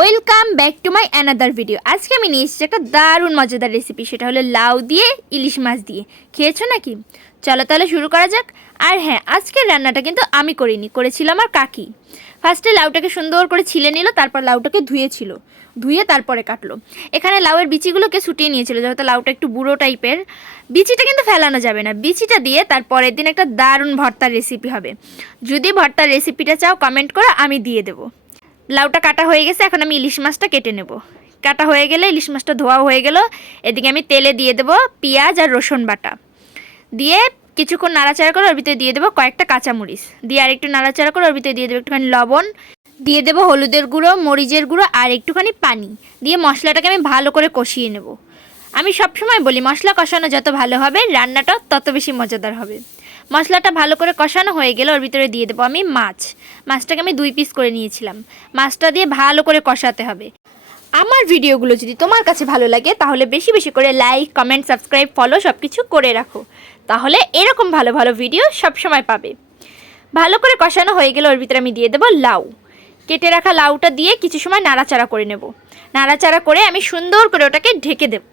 Welcome back to my another video. আজকে আমি নিয়ে এসেছি একটা দারুণ মজাদার রেসিপি, সেটা হলো লাউ দিয়ে ইলিশ মাছ দিয়ে। খেয়েছো নাকি? চলো তাহলে শুরু করা যাক। আর হ্যাঁ, আজকের রান্নাটা কিন্তু আমি করিনি, করেছিল আমার কাকি। ফার্স্টে লাউটাকে সুন্দর করে ছিলে নিল, তারপর লাউটাকে ধুয়েছিল, ধুয়ে তারপরে কাটলো। এখানে লাউয়ের বিচিগুলোকে ছুটিয়ে নিয়েছিল, যেহেতু লাউটা একটু বুড়ো টাইপের। বিচিটা কিন্তু ফেলানো যাবে না, বিচিটা দিয়ে তারপরের দিন একটা দারুণ ভর্তার রেসিপি হবে। যদি ভর্তার রেসিপিটা চাও কমেন্ট করো, আমি দিয়ে দেবো। লাউটা কাটা হয়ে গেছে, এখন আমি ইলিশ মাছটা কেটে নেব। কাটা হয়ে গেলে ইলিশ মাছটা ধোয়া হয়ে গেল। এদিকে আমি তেলে দিয়ে দেবো পেঁয়াজ আর রসুন বাটা, দিয়ে কিছুক্ষণ নাড়াচাড়া করে ওর ভিতরে দিয়ে দেবো কয়েকটা কাঁচামরিচ, দিয়ে আর একটু নাড়াচাড়া করে ওর ভিতরে দিয়ে দেবো একটুখানি লবণ, দিয়ে দেবো হলুদের গুঁড়ো, মরিচের গুঁড়ো আর একটুখানি পানি, দিয়ে মশলাটাকে আমি ভালো করে কষিয়ে নেব। আমি সবসময় বলি মশলা কষানো যত ভালো হবে রান্নাটা তত বেশি মজাদার হবে। মশলাটা ভালো করে কষানো হয়ে গেলে ওর ভিতরে দিয়ে দেবো আমি মাছটাকে আমি 2 পিস করে নিয়েছিলাম। মাছটা দিয়ে ভালো করে কষাতে হবে। আমার ভিডিওগুলো যদি তোমার কাছে ভালো লাগে তাহলে বেশি বেশি করে লাইক, কমেন্ট, সাবস্ক্রাইব, ফলো সব কিছু করে রাখো, তাহলে এরকম ভালো ভালো ভিডিও সবসময় পাবে। ভালো করে কষানো হয়ে গেলে ওর ভিতরে আমি দিয়ে দেবো লাউ। কেটে রাখা লাউটা দিয়ে কিছু সময় নাড়াচাড়া করে নেব। নাড়াচাড়া করে আমি সুন্দর করে ওটাকে ঢেকে দেব।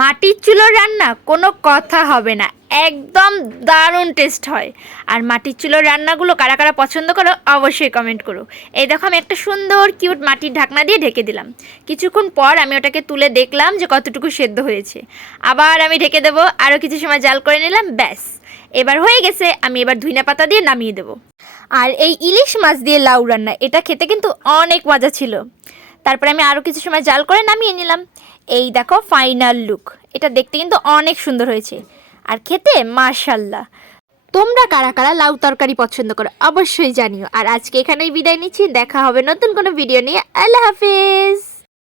মাটির চুলোর রান্না কোনো কথা হবে না, একদম দারুণ টেস্ট হয়। আর মাটির চুলোর রান্নাগুলো কারা কারা পছন্দ করো অবশ্যই কমেন্ট করো। এই দেখো আমি একটা সুন্দর কিউট মাটির ঢাকনা দিয়ে ঢেকে দিলাম। কিছুক্ষণ পর আমি ওটাকে তুলে দেখলাম যে কতটুকু সেদ্ধ হয়েছে। আবার আমি ঢেকে দেবো, আরও কিছু সময় জাল করে নিলাম, ব্যাস এবার হয়ে গেছে। আমি এবার ধনিয়া পাতা দিয়ে নামিয়ে দেবো। আর এই ইলিশ মাছ দিয়ে লাউ রান্না, এটা খেতে কিন্তু অনেক মজা ছিল। তারপরে আমি আরও কিছু সময় জাল করে নামিয়ে নিলাম। এই দেখো ফাইনাল লুক, এটা দেখতে কিন্তু অনেক সুন্দর হয়েছে আর খেতে মাশাল্লাহ। তোমরা কারা কারা লাউ তরকারি পছন্দ করো অবশ্যই জানিও। আর আজকে এখানেই বিদায় নিচ্ছি, দেখা হবে নতুন কোনো ভিডিও নিয়ে। আল্লাহ হাফেজ।